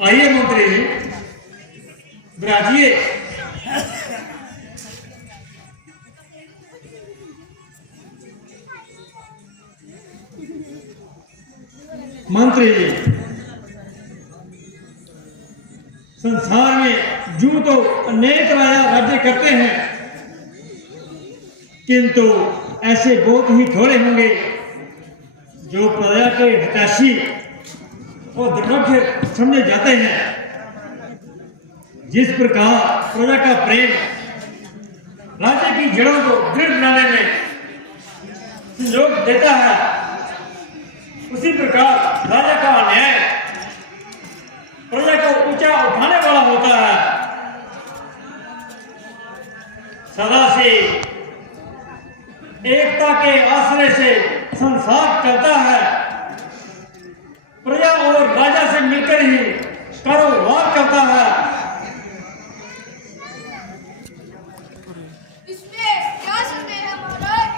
आइए मंत्री जी, विराजिए। मंत्री जी, संसार में यूं तो अनेक राजा राज्य करते हैं, किंतु ऐसे बहुत ही थोड़े होंगे जो प्रजा के हितैषी और धर्मज्ञ समझे जाते हैं। जिस प्रकार प्रजा का प्रेम राज्य की जड़ों को दृढ़ बनाने में सहयोग देता है, उसी प्रकार राजा का अन्याय प्रजा को ऊंचा उठाने वाला होता है। सदा से एकता के आश्रय से संसार चलता है। प्रजा और राजा से मिलकर ही कारोबार चलता है। इसमें क्या संदेह है महाराज?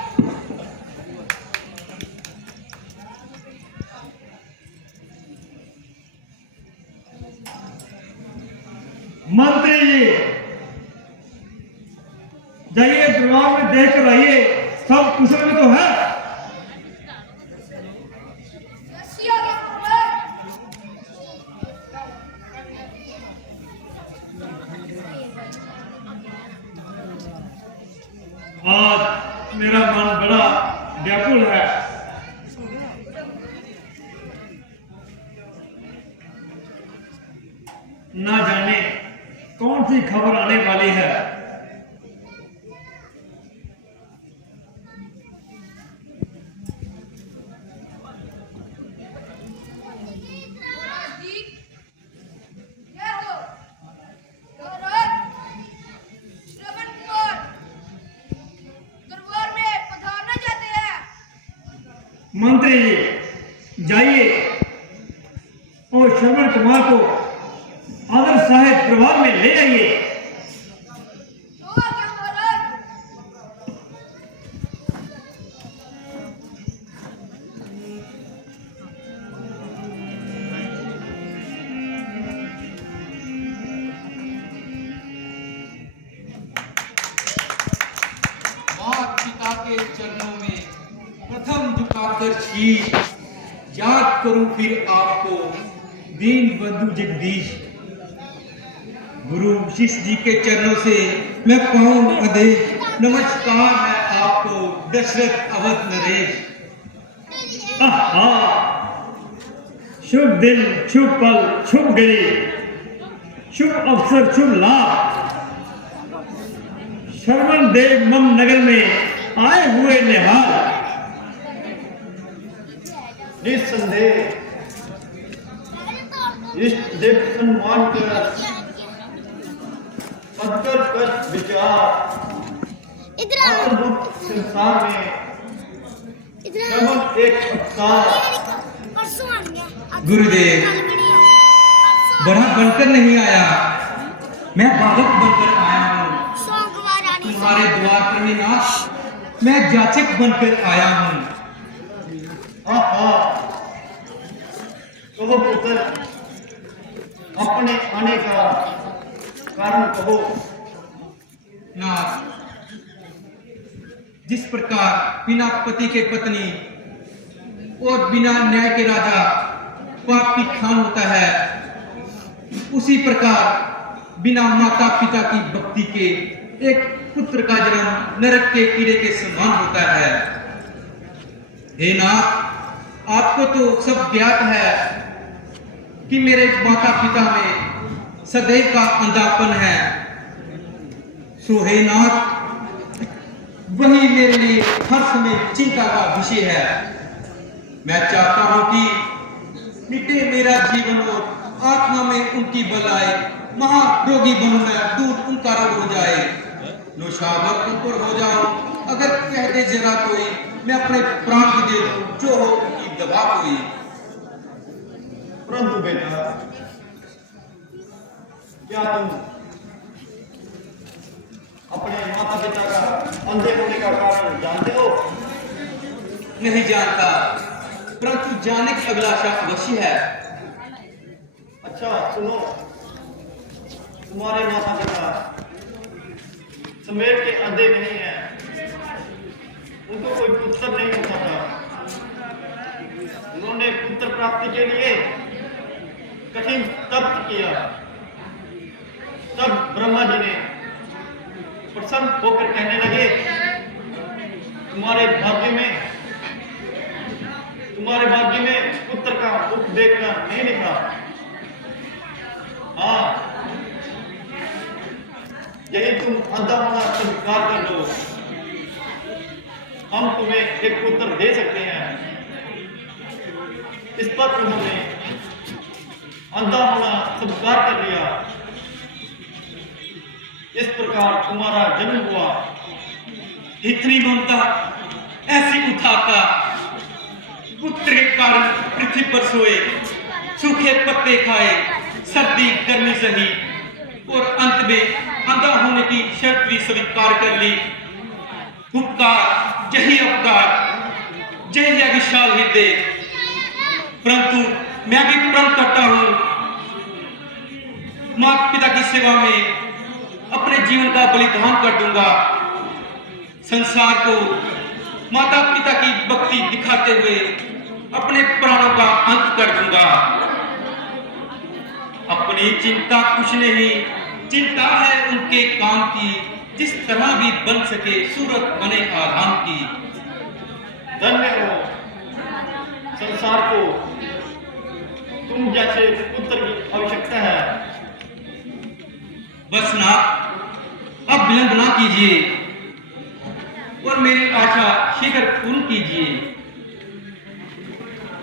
मंत्री जी, जाइए दरबार में देख कर आइए, सब कुशल में तो है। रसिया के महाराज। आज मेरा मन बड़ा व्याकुल है। ना जाने कौन सी खबर आने वाली है। मंत्री जी, जाइए और श्रवण कुमार को आदर साहिब प्रभाव में ले आइए। माता पिता के चरणों में प्रथम झुकाकर शीश याद करूं फिर आपको, दीन बंधु जगदीश। गुरु शिष्य जी के चरणों से मैं पाऊं आदेश, नमस्कार है आपको दशरथ अवध नरेश। आहा, शुभ दिन, शुभ पल, शुभ घड़ी, शुभ अवसर, शुभ लाभ। श्रवण देव मम नगर में आए हुए निहाल। निस्संदेह इस देव सम्मान कर सत्तर कष्ट विचार संसार में नमक एक अवतार। गुरुदेव, बड़ा बनकर नहीं आया, मैं बालक बनकर आया हूँ। तुम्हारे द्वार पर ही नाथ, मैं जाचक बनकर आया हूँ। कहो पुत्र, अपने आने का कारण कहो। नाथ, जिस प्रकार बिना पति के पत्नी और बिना न्याय के राजा पाप की खान होता है, उसी प्रकार बिना माता पिता की भक्ति के एक पुत्र का जन्म नरक के कीड़े के समान होता है। हे नाथ, आपको तो सब ज्ञात है कि मेरे माता पिता में सदैव का अंधापन है। सो हे नाथ, वही मेरे लिए हर समय चिंता का विषय है। मैं चाहता हूं कि मिटे मेरा जीवन और आत्मा में उनकी बलाए, महारोगी बनूं मैं, दूर उनका रोग हो जाए। लो शाबक ऊपर हो जाओ, अगर कह दे जरा कोई, मैं अपने प्राण भी दे दूं, जो हो उनकी दवा कोई। परंतु बेटा, क्या तुम अपने माता पिता का अंधे होने का कारण जानते हो? नहीं जानता, परंतु जानने की अभिलाषा अवश्य है। अच्छा सुनो, तुम्हारे माता पिता समेत के अंधे नहीं है, उनको कोई पुत्र नहीं होता था। उन्होंने पुत्र प्राप्ति के लिए कठिन तप किया। तब ब्रह्मा जी ने प्रसन्न होकर कहने लगे, तुम्हारे भाग्य में पुत्र का मुख देखना नहीं लिखा। हाँ, यही तुम अंधा होना स्वीकार कर लो, हम तुम्हें एक पुत्र दे सकते हैं। इस पर उन्होंने अंधा होना स्वीकार कर लिया। इस प्रकार तुम्हारा जन्म हुआ। इतनी ममता, ऐसी उठाता, पुत्र के कारण पृथ्वी पर सोए, सूखे पत्ते खाए, सर्दी गर्मी सही और अंत में अंधा होने की शर्त भी स्वीकार कर ली। उपकार जही अपकार, जही है विशाल हृदय। परंतु मैं भी प्रण करता हूं, माता पिता की सेवा में अपने जीवन का बलिदान कर दूंगा। संसार को माता पिता की भक्ति दिखाते हुए अपने प्राणों का अंत कर दूंगा। अपनी चिंता कुछ नहीं, चिंता है उनके काम की, जिस तरह भी बन सके सूरत बने आराम की। धन्य हो संसार को तुम जैसे पुत्र की आवश्यकता है। बस ना, अब विलंब ना कीजिए और मेरी आशा शीघ्र पूर्ण कीजिए।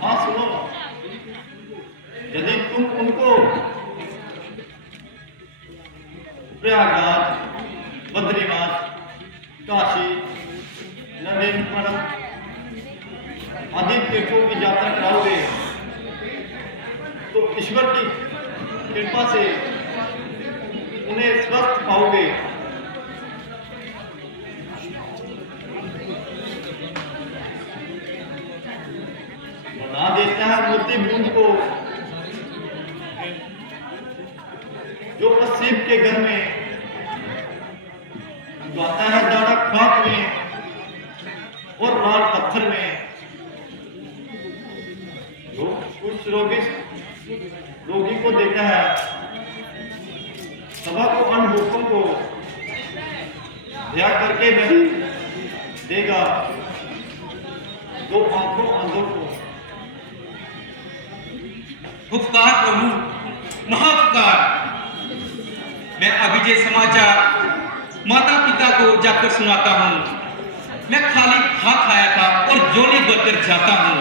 हाँ सुनो, यदि तुम उनको प्रयागराज, बद्रीनाथ, काशी, नरेंद्र आदि तीर्थों की यात्रा कराओगे तो ईश्वर की कृपा से उन्हें स्वस्थ पाओगे। बना देता है मोती बूंद को, जो नसीब के घर में गाता है दाना खाक में और लाल पत्थर में। जो कुछ रोगी को देता है, सभा को अनभूखों को ध्यान करके नहीं देगा, दो आंखों अंधों को। उपकार प्रभु, महाउपकार। मैं अभी ये समाचार माता पिता को जाकर सुनाता हूँ। मैं खाली हाथ आया था और जोली बनकर जाता हूँ।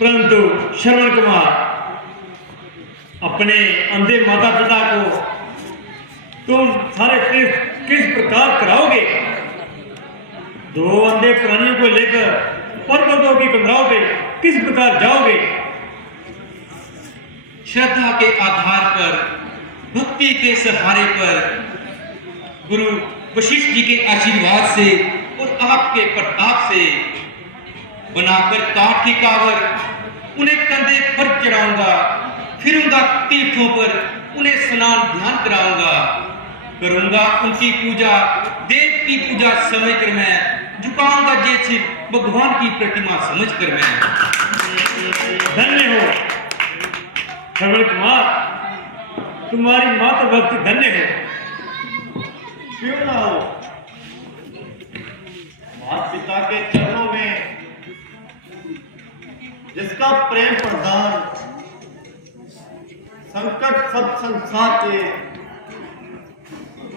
परंतु श्रवण कुमार, अपने अंधे माता पिता को तुम सारे तीर्थ किस प्रकार कराओगे? दो अंधे प्राणियों को लेकर पर्वतों की कंधराओं पे किस प्रकार जाओगे? श्रद्धा के आधार पर, भक्ति के सहारे पर, गुरु वशिष्ठ जी के आशीर्वाद से और आपके प्रताप से बनाकर काठ की कावर उन्हें कंधे पर चढ़ाऊंगा, फिरूंगा तीर्थों पर, उन्हें स्नान ध्यान कराऊंगा, करूंगा उनकी पूजा, देव की पूजा समझकर मैं झुकाऊंगा जे सिर भगवान की प्रतिमा समझकर मैं। धन्य हो श्रवण कुमार, तुम्हारी मातृ भक्ति धन्य है। क्यों ना हो, माता पिता के चरणों में जिसका प्रेम प्रदान संकट सब संसार के,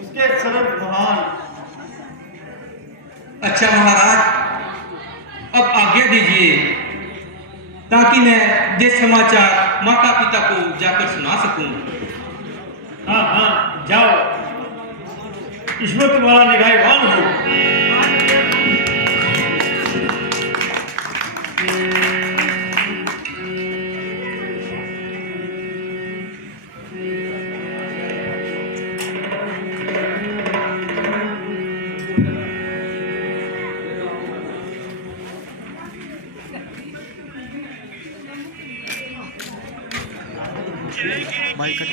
उसके सरल महान। अच्छा महाराज, अब आज्ञा दीजिए ताकि मैं ये समाचार माता पिता को जाकर सुना सकूं। हाँ हाँ, जाओ, ईश्वर तुम्हारा निगाहवान हो। Bike cut